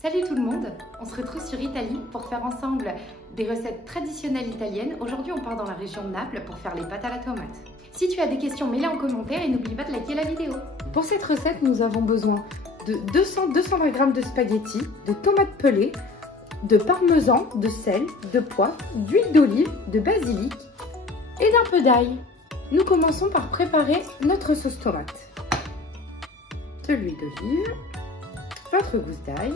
Salut tout le monde, on se retrouve sur Italie pour faire ensemble des recettes traditionnelles italiennes. Aujourd'hui on part dans la région de Naples pour faire les pâtes à la tomate. Si tu as des questions, mets-les en commentaire et n'oublie pas de liker la vidéo. Pour cette recette, nous avons besoin de 220 g de spaghettis, de tomates pelées, de parmesan, de sel, de poivre, d'huile d'olive, de basilic et d'un peu d'ail. Nous commençons par préparer notre sauce tomate. De l'huile d'olive, votre gousse d'ail.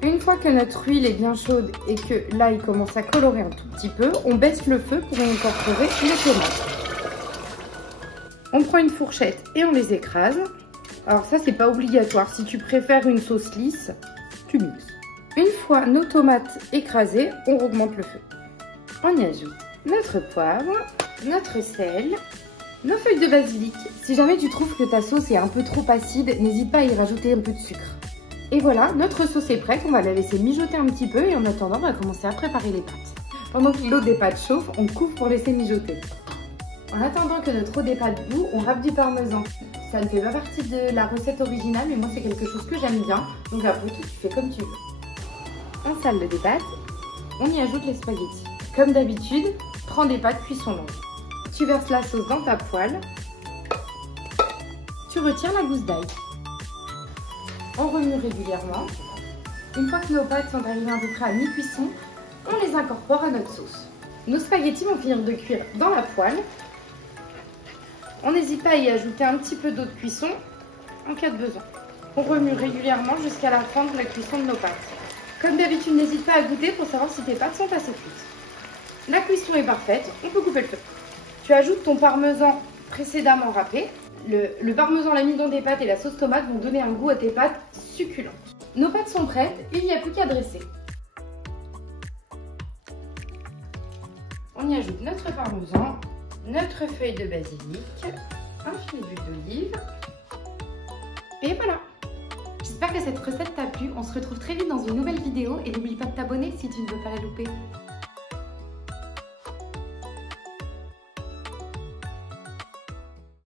Une fois que notre huile est bien chaude et que l'ail commence à colorer un tout petit peu, on baisse le feu pour incorporer les tomates. On prend une fourchette et on les écrase. Alors ça, c'est pas obligatoire. Si tu préfères une sauce lisse, tu mixes. Une fois nos tomates écrasées, on augmente le feu. On y ajoute notre poivre, notre sel, nos feuilles de basilic. Si jamais tu trouves que ta sauce est un peu trop acide, n'hésite pas à y rajouter un peu de sucre. Et voilà, notre sauce est prête, on va la laisser mijoter un petit peu et en attendant, on va commencer à préparer les pâtes. Pendant que l'eau des pâtes chauffe, on couvre pour laisser mijoter. En attendant que notre eau des pâtes bout, on râpe du parmesan. Ça ne fait pas partie de la recette originale, mais moi c'est quelque chose que j'aime bien, donc après tu fais comme tu veux. On sale des pâtes, on y ajoute les spaghettis. Comme d'habitude, prends des pâtes cuisson longue. Tu verses la sauce dans ta poêle, tu retires la gousse d'ail. On remue régulièrement. Une fois que nos pâtes sont arrivées à peu près à mi-cuisson, on les incorpore à notre sauce. Nos spaghettis vont finir de cuire dans la poêle. On n'hésite pas à y ajouter un petit peu d'eau de cuisson en cas de besoin. On remue régulièrement jusqu'à la fin de la cuisson de nos pâtes. Comme d'habitude, n'hésite pas à goûter pour savoir si tes pâtes sont assez cuites. La cuisson est parfaite, on peut couper le feu. Tu ajoutes ton parmesan précédemment râpé. Le parmesan, l'amidon des pâtes et la sauce tomate vont donner un goût à tes pâtes succulentes. Nos pâtes sont prêtes, il n'y a plus qu'à dresser. On y ajoute notre parmesan, notre feuille de basilic, un filet d'huile d'olive. Et voilà! J'espère que cette recette t'a plu, on se retrouve très vite dans une nouvelle vidéo et n'oublie pas de t'abonner si tu ne veux pas la louper.